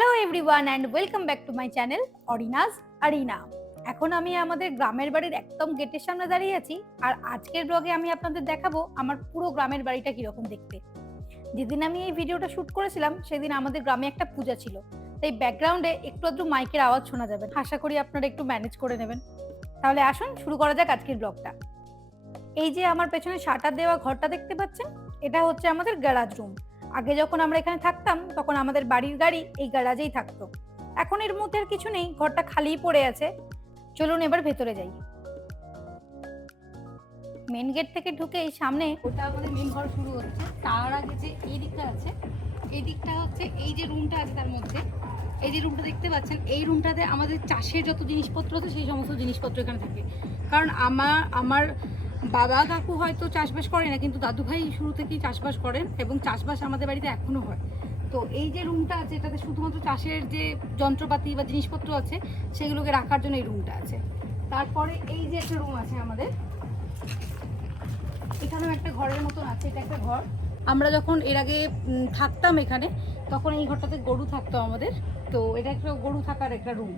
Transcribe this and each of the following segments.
Hello everyone and welcome back to my channel Arinas Arina এখন আমি আমাদের গ্রামের বাড়ির একদম গেটের সামনে দাঁড়িয়ে আছি আর আজকের ব্লগে আমি আপনাদের দেখাবো আমার পুরো গ্রামের বাড়িটা কীরকম দেখতে। যেদিন আমি এই ভিডিওটা শুট করেছিলাম, সেদিন আমাদের গ্রামে একটা পূজা ছিল। তাই ব্যাকগ্রাউন্ডে একটু আধটু মাইকের আওয়াজ শোনা যাবে। আশা করি আপনারা একটু ম্যানেজ করে নেবেন। তাহলে আসুন, শুরু করা যাক আজকের ব্লগটা এই যে আমার পেছনে শাটার দেওয়া ঘরটা দেখতে পাচ্ছেন, এটা হচ্ছে আমাদের গ্যারাজ রুম আগে যখন আমরা এখানে থাকতাম, তখন আমাদের বাড়ির গাড়ি এই গ্যারাজেই থাকতো। এখন এর মধ্যে আর কিছু নেই, ঘরটা খালিই পড়ে আছে। চলুন এবার ভেতরে যাই। মেন গেট থেকে ঢুকে এই সামনে ওটা আমাদের মেন ঘর শুরু হচ্ছে। তার আগে যে এই দিকটা আছে, এই দিকটা হচ্ছে এই যে রুমটা আছে তার মধ্যে। এই যে রুমটা দেখতে পাচ্ছেন, এই রুমটাতে আমাদের চাষের যত জিনিসপত্র আছে, সেই সমস্ত জিনিসপত্র এখানে থাকে। কারণ আমার আমার বাবা কাকু হয়তো চাষবাস করে না, কিন্তু দাদু ভাই শুরু থেকেই চাষবাস করেন এবং চাষবাস আমাদের বাড়িতে এখনও হয়। তো এই যে রুমটা আছে, এটাতে শুধুমাত্র চাষের যে যন্ত্রপাতি বা জিনিসপত্র আছে, সেগুলোকে রাখার জন্য এই রুমটা আছে। তারপরে এই যে একটা রুম আছে আমাদের, এখানেও একটা ঘরের মতন আছে, এটা একটা ঘর। আমরা যখন এর আগে থাকতাম এখানে, তখন এই ঘরটাতে গরু থাকতো আমাদের। তো এটা একটা গরু থাকার একটা রুম।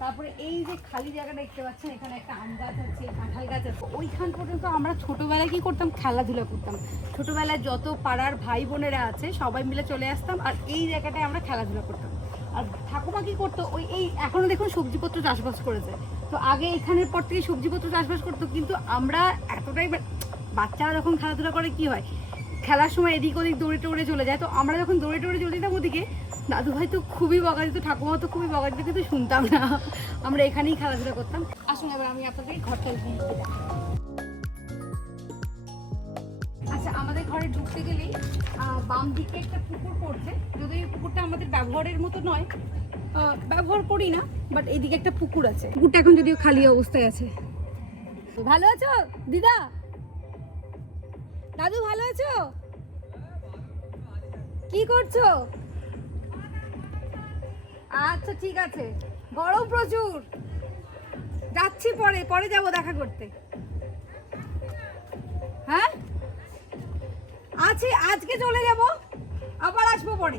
তারপরে এই যে খালি জায়গাটা দেখতে পাচ্ছেন, এখানে একটা আম গাছ আছে, কাঁঠাল গাছ আছে। ওইখান পর্যন্ত আমরা ছোটোবেলায় কি করতাম? খেলাধুলা করতাম। ছোটোবেলায় যত পাড়ার ভাই বোনেরা আছে, সবাই মিলে চলে আসতাম আর এই জায়গাটায় আমরা খেলাধুলা করতাম। আর ঠাকুমা কী করতো? ওই এই এখনও দেখুন সবজিপত্র চাষবাস করেছে। তো আগে এখানের পর থেকে সবজিপত্র চাষবাস করতো, কিন্তু আমরা এতটাই বাচ্চারা যখন খেলাধুলা করে, কি হয়? খেলার সময় এদিক ওদিক দৌড়ে টৌড়ে চলে যায়। তো আমরা যখন দৌড়ে টৌড়ে চলে যেতাম ওদিকে দাদু ভাই তো খুবই বকা দিত ঠাকুমা তো খুবই বকা দিত, কিন্তু শুনতাম না। আমরা এখানেই খেলাধুলা করতাম। আসুন এবার আমি আপনাদের ঘরটা আচ্ছা আমাদের ঘরে ঢুকতে গেলেই বাম দিকে একটা পুকুর পড়ছে। যদি এই পুকুরটা আমাদের ব্যবহারের মতো নয় ব্যবহার করি না বাট এইদিকে একটা পুকুর আছে। পুকুরটা এখন যদিও খালি অবস্থায় আছে। ভালো আছো, দিদা? দাদু ভালো আছো? কি করছ? আচ্ছা ঠিক আছে। গরম প্রচুর। যাচ্ছি পরে পরে যাব দেখা করতে। হ্যাঁ? আছি, আজকে চলে যাব। আবার আসব পরে।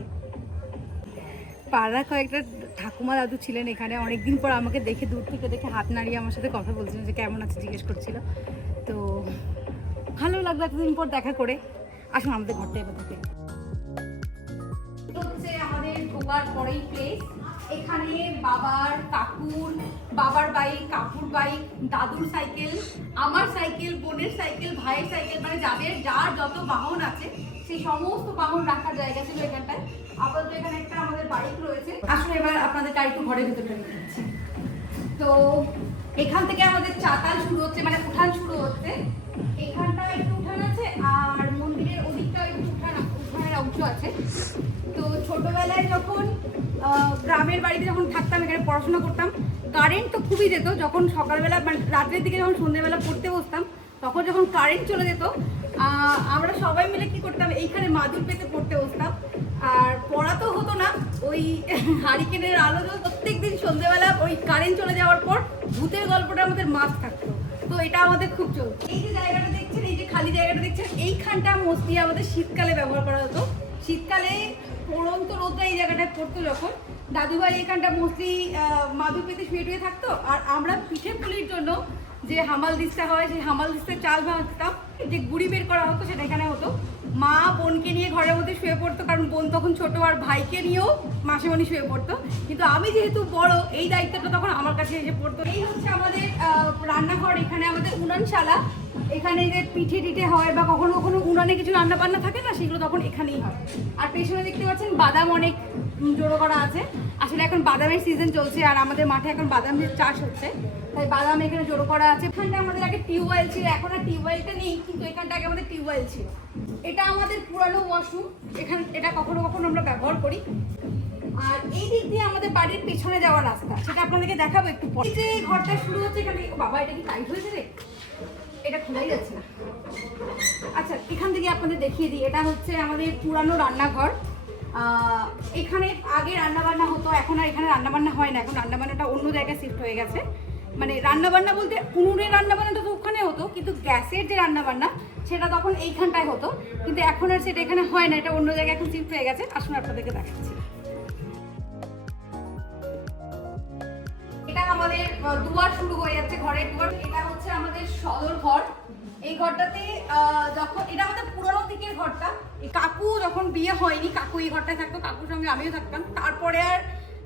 পাড়া কয়েকটা ঠাকুমা দাদু ছিলেন এখানে। অনেকদিন পর আমাকে দেখে, দূর থেকে দেখে হাত নাড়িয়ে আমার সাথে কথা বলছিলেন যে কেমন আছে জিজ্ঞেস করছিল। তো ভালো লাগল এতদিন পর দেখা করে। আসুন আমাদের ঘরটা এবার হচ্ছে আমাদের ঢোকার পরেই প্লেস এখানে বাবার কাকুর, বাবার বাইক কাকুর বাইক দাদুর সাইকেল, আমার সাইকেল, বোনের সাইকেল, ভাইয়ের সাইকেল মানে যাদের, যার যত বাহন আছে সেই সমস্ত বাহন রাখার জায়গা ছিল এখানটায়। আপাতত এখানে একটা আমাদের বাইক রয়েছে। আসলে এবার আপনাদের গাড়ি একটু ঘরের ভিতরটা নিয়ে যাচ্ছি। তো এখান থেকে আমাদের চাতাল শুরু হচ্ছে মানে উঠান শুরু হচ্ছে। এখানটা একটু উঠান আছে, আর মন্দিরের ওদিকটা একটু উঠান, উঠানের অংশ আছে। তো ছোটবেলায় যখন গ্রামের বাড়িতে যখন থাকতাম, এখানে পড়াশোনা করতাম কারেন্ট তো খুবই যেত। যখন সকালবেলা মানে রাত্রের দিকে যখন সন্ধ্যেবেলা পড়তে বসতাম, তখন যখন কারেন্ট চলে যেত আমরা সবাই মিলে কি করতাম, এইখানে মাদুর পেতে পড়তে বসতাম। আর পড়া তো হতো না, ওই হারিকেনের আলো প্রত্যেক দিন সন্ধ্যেবেলা ওই কারেন্ট চলে যাওয়ার পর ভূতের গল্পটা আমাদের মাছ থাকতো। তো এটা আমাদের খুব চলতো এই যে জায়গাটা দেখছেন, এই যে খালি জায়গাটা দেখছেন, এইখানটা মোস্টলি আমাদের শীতকালে ব্যবহার করা হতো। শীতকালে পড়ন্ত রোদটা এই জায়গাটায় পড়তো যখন। দাদুভাই এখানটা মোস্টলি মাদুর পেতে শুয়ে টুয়ে থাকতো। আর আমরা পিঠে পুলির জন্য যে হামাল দিস্তা হয়, সেই হামাল দিস্তার চাল ভাঙতাম যে গুড়ি বের করা হতো সেটা এখানে হতো। মা বোনকে নিয়ে ঘরের মধ্যে শুয়ে পড়তো, কারণ বোন তখন ছোট আর ভাইকে নিয়েও মাসে মনি শুয়ে পড়তো। কিন্তু আমি যেহেতু বড়, এই দায়িত্বটা তখন আমার কাছে এসে পড়তো। এই হচ্ছে আমাদের রান্নাঘর, এখানে আমাদের উনানশালা। এখানে যে পিঠে টিঠে হয় বা কখনো কখনো উনানে কিছু রান্না বান্না থাকে না, সেগুলো তখন এখানেই হয়। আর পেছনে দেখতে পাচ্ছেন বাদাম অনেক জোড়ো করা আছে। আসলে এখন বাদামের সিজন চলছে আর আমাদের মাঠে এখন বাদামের চাষ হচ্ছে। তাই বাদাম এখানে জোড়ো করা আছে। এখানটা আমাদের আগে টিউবওয়েল ছিল, এখন আর টিউবওয়েলটা নেই, কিন্তু এখানটা আগে আমাদের টিউবওয়েল ছিল। এটা আমাদের পুরানো ওয়াশরুম এখান, এটা কখনো কখনো আমরা ব্যবহার করি। আর এই দিক দিয়ে আমাদের বাড়ির পেছনে যাওয়ার রাস্তা, সেটা আপনাদেরকে দেখাবো একটু পরে। যে ঘরটা শুরু হচ্ছে এখানে বাবা, এটা কি টাইট হয়েছে রে? এটা খোলাই যাচ্ছে না। আচ্ছা এখান থেকে আপনাদের দেখিয়ে দিই। এটা হচ্ছে আমাদের পুরানো রান্নাঘর। এখানে আগে রান্না বান্না হতো, এখন আর এখানে রান্না বান্না হয় না। এখন রান্না বান্নাটা অন্য জায়গায় শিফট হয়ে গেছে। মানে রান্না বান্না বলতে উনুনের রান্না বান্নাটা তো ওখানে হতো, কিন্তু গ্যাসের যে রান্না বান্না সেটা তখন এইখানটায় হতো। কিন্তু এখন আর সেটা এখানে হয় না, এটা অন্য জায়গায় এখন শিফট হয়ে গেছে। আসুন আপনাদেরকে দেখাচ্ছি। আমাদের দুয়ার শুরু হয়ে যাচ্ছে ঘরের দুয়ার। এটা হচ্ছে আমাদের সদর ঘর। এই ঘরটাতে যখন, এটা আমাদের পুরোনো দিকের ঘরটা। কাকু যখন বিয়ে হয়নি, কাকু এই ঘরটায় থাকতো, কাকুর সঙ্গে আমিও থাকতাম। তারপরে আর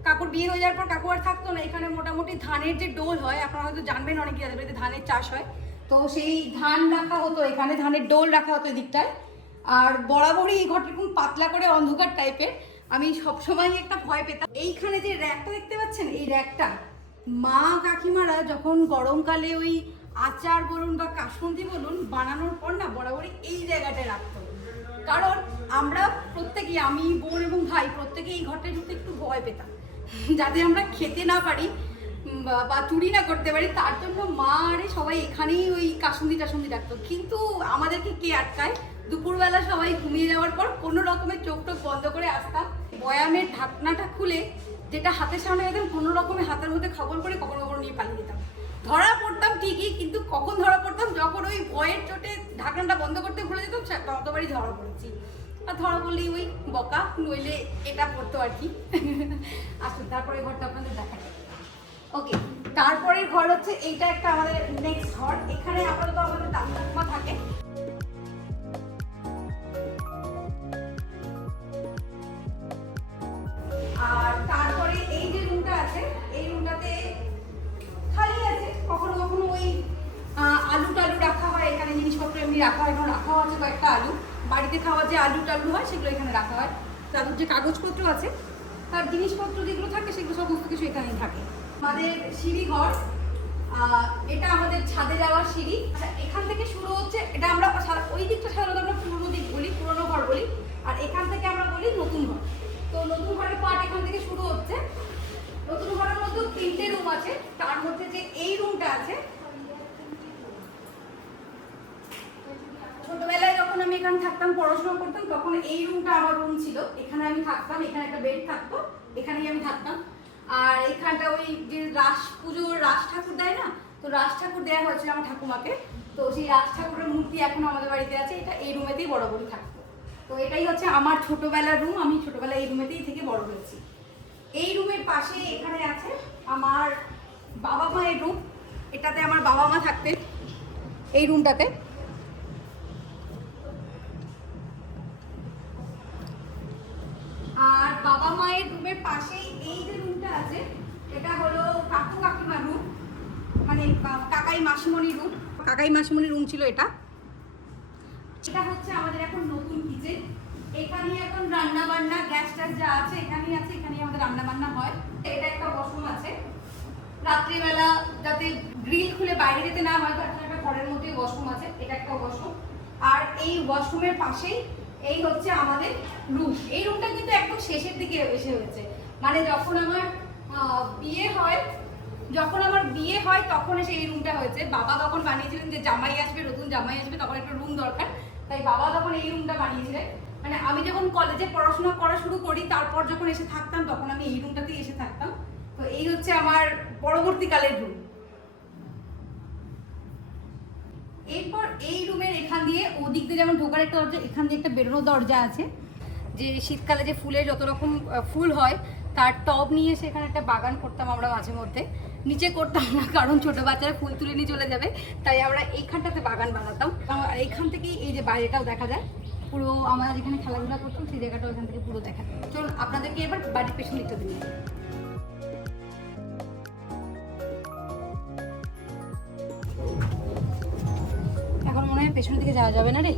কাকুর বিয়ে হয়ে যাওয়ার পর কাকু আর থাকতো না। এখানে মোটামুটি ধানের যে ডোল হয় আপনারা হয়তো জানবেন অনেকে যাদের বাড়িতে ধানের চাষ হয়। তো সেই ধান রাখা হতো এখানে, ধানের ডোল রাখা হতো এই দিকটায় আর বরাবরই এই ঘরটা এরকম পাতলা করে অন্ধকার টাইপের আমি সবসময় একটা ভয় পেতাম। এইখানে যে র্যাকটা দেখতে পাচ্ছেন? এই র্যাকটা মা কাকিমারা যখন গরমকালে ওই আচার বলুন বা কাসুন্দি বলুন বানানোর পর না বরাবরই এই জায়গাটায় রাখতো। কারণ আমরা প্রত্যেকেই, আমি, বোন এবং ভাই প্রত্যেকে এই ঘরটায় ঢুকতে একটু ভয় পেতাম। যাতে আমরা খেতে না পারি বা- বা চুরি না করতে পারি, তার জন্য মা আরে সবাই এখানেই ওই কাসুন্দি টাসুন্দি রাখতো। কিন্তু আমাদেরকে কে আটকায়? দুপুরবেলা সবাই ঘুমিয়ে যাওয়ার পর কোনো রকমের চোখ টোক বন্ধ করে আসতাম। বয়ামের ঢাকনাটা খুলে যেটা হাতের সামনে একদম কোনো রকমে হাতের মধ্যে খবর করে কখনো কখনো নিয়ে পালিয়ে যেতাম। ধরা পড়তাম ঠিকই, কিন্তু কখন ধরা পড়তাম? যখন ওই ভয়ের চোটে ঢাকনাটা বন্ধ করতে ভুলে যেতাম ততবারই ধরা পড়েছি। আর ধরা পড়লেই ওই বকা, নইলে এটা পড়তো আর কি। আসুন তারপরে ঘরটা আপনাদের দেখা ওকে, তারপরের ঘর হচ্ছে, এইটা একটা আমাদের নেক্সট ঘর। এখানে আপাতত আমাদের ঠাকুমা থাকে। এমনি রাখা হয়। এবং রাখাও আছে কয়েকটা আলু। বাড়িতে খাওয়া যে আলু টালু হয়, সেগুলো এখানে রাখা হয়। দাদুর যে কাগজপত্র আছে, তার জিনিসপত্র যেগুলো থাকে, সেগুলো সমস্ত কিছু এখানেই থাকে। আমাদের সিঁড়ি ঘর এটা আমাদের ছাদে যাওয়ার সিঁড়ি। আচ্ছা এখান থেকে শুরু হচ্ছে, এটা আমরা ওই দিকটা সাধারণত আমরা পুরনো দিক বলি, পুরনো ঘর বলি। আর এখান থেকে আমরা বলি নতুন ঘর। তো নতুন ঘরের পার্ট এখান থেকে শুরু হচ্ছে। নতুন ঘরের মধ্যে তিনটে রুম আছে। তার মধ্যে যে এই রুমটা আছে ছোটবেলায় যখন আমি এখানে থাকতাম, পড়াশোনা করতাম, তখন এই রুমটা আমার রুম ছিল। এখানে আমি থাকতাম, এখানে একটা বেড থাকতো, এখানেই আমি থাকতাম। আর এখানটা ওই যে রাস পুজোর রাস ঠাকুর দেয় না, তো রাস ঠাকুর দেওয়া হয়েছিল আমার ঠাকুমাকে। তো সেই রাস ঠাকুরের মূর্তি এখন আমাদের বাড়িতে আছে, এটা এই রুমেতেই বড় বড় থাকতো। তো এটাই হচ্ছে আমার ছোটবেলার রুম আমি ছোটবেলায় এই রুমেতেই থেকে বড় হয়েছি। এই রুমের পাশে এখানে আছে আমার বাবা মায়ের রুম এটাতে আমার বাবা মা থাকতেন, এই রুমটাতে রুমের পাশেই এই যে রুমটা আছে, এটা হলো কাকু কাকিমার রুম মানে কাকাই মাসিমণি রুম কাকাই মাসিমণি রুম ছিল এটা। এটা হচ্ছে আমাদের এখন নতুন কিচেন এখানেই এখন রান্না বান্না গ্যাস ট্যাস যা আছে এখানেই আছে, এখানেই আমাদের রান্না বান্না হয়। এটা একটা ওয়াশরুম আছে। রাত্রিবেলা যাতে গ্রিল খুলে বাইরে যেতে না হয়, তার জন্য একটা ঘরের মধ্যেই ওয়াশরুম আছে। এটা একটা ওয়াশরুম আর এই ওয়াশরুমের পাশেই এই হচ্ছে আমাদের রুম এই রুমটা কিন্তু একদম শেষের দিকে এসে হয়েছে। মানে যখন আমার বিয়ে হয়, যখন আমার বিয়ে হয়, তখন এসে এই রুমটা হয়েছে। বাবা তখন বানিয়েছিলেন যে জামাই আসবে, নতুন জামাই আসবে, তখন একটা রুম দরকার। তাই বাবা তখন এই রুমটা বানিয়েছিলেন। মানে আমি যখন কলেজে পড়াশোনা করা শুরু করি, তারপর যখন এসে থাকতাম, তখন আমি এই রুমটাতেই এসে থাকতাম। তো এই হচ্ছে আমার পরবর্তীকালের রুম ওদিক দিয়ে যেমন ঢোকার একটা দরজা, এখান দিয়ে একটা বেরোনোর দরজা আছে। যে শীতকালে যে ফুলের যত রকম ফুল হয়, তার টব নিয়ে সেখানে একটা বাগান করতাম আমরা মাঝে মধ্যে। নিচে করতাম না, কারণ ছোট বাচ্চারা ফুল তুলে নিয়ে চলে যাবে, তাই আমরা এইখানটাতে বাগান বানাতাম। এইখান থেকেই এই যে বাইরেটাও দেখা যায়। পুরো আমরা যেখানে খেলাধুলা করতাম, সেই জায়গাটাও এখান থেকে পুরো দেখা যায়। চলুন, আপনাদেরকে এবার বাড়ির পেছন দিকটা দিন পেছনের দিকে যাওয়া যাবে না রে?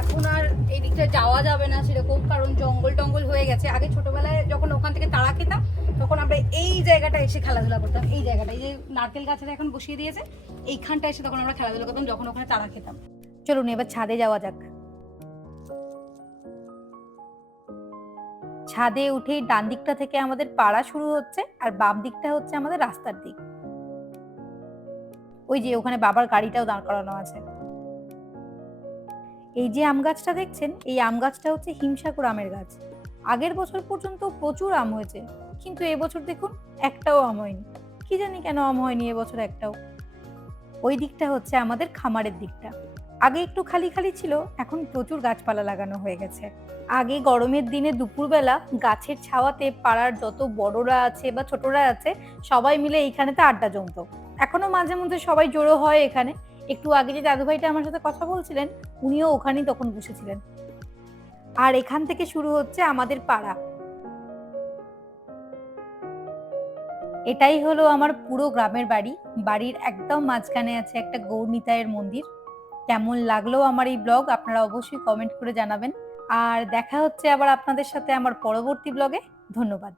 এখন আর এই দিকটা যাওয়া যাবে না সেরকম, কারণ জঙ্গল টঙ্গল হয়ে গেছে। আগে ছোটবেলায় যখন ওখান থেকে তাড়া খেতাম, তখন আমরা এই জায়গাটা এসে খেলাধুলা করতাম, এই জায়গাটা। এই যে নারকেল গাছের এখন বসিয়ে দিয়েছে, এইখানটা এসে তখন আমরা খেলাধুলা করতাম, যখন ওখানে তাড়া খেতাম। চলুন, এবার ছাদে যাওয়া যাক। ছাদে উঠেই ডান দিকটা থেকে আমাদের পাড়া শুরু হচ্ছে, আর বাম দিকটা হচ্ছে আমাদের রাস্তার দিক। ওই যে ওখানে বাবার গাড়িটাও দাঁড় করানো আছে। এই যে আম গাছটা দেখছেন, এই আম গাছটা হচ্ছে হিমসাগর আমের গাছ। আগের বছর পর্যন্ত প্রচুর আম হয়েছে, কিন্তু এবছর দেখুন একটাও আম হয়নি। কি জানি কেন আম হয়নি এবছর একটাও। ওই দিকটা হচ্ছে আমাদের খামারের দিকটা। আগে একটু খালি খালি ছিল, এখন প্রচুর গাছপালা লাগানো হয়ে গেছে। আগে গরমের দিনে দুপুরবেলা গাছের ছাওয়াতে পাড়ার যত বড়রা আছে বা ছোটরা আছে, সবাই মিলে এইখানেতে আড্ডা জমতো। এখনও মাঝে মধ্যে সবাই জড়ো হয় এখানে। একটু আগে যে দাদু ভাইটা আমার সাথে কথা বলছিলেন, উনিও ওখানেই তখন বসেছিলেন। আর এখান থেকে শুরু হচ্ছে আমাদের পাড়া। এটাই হলো আমার পুরো গ্রামের বাড়ি। বাড়ির একদম মাঝখানে আছে একটা গৌরনিতায়ের মন্দির। কেমন লাগল আমার এই ব্লগ আপনারা অবশ্যই কমেন্ট করে জানাবেন। আর দেখা হচ্ছে আবার আপনাদের সাথে আমার পরবর্তী ব্লগে। ধন্যবাদ।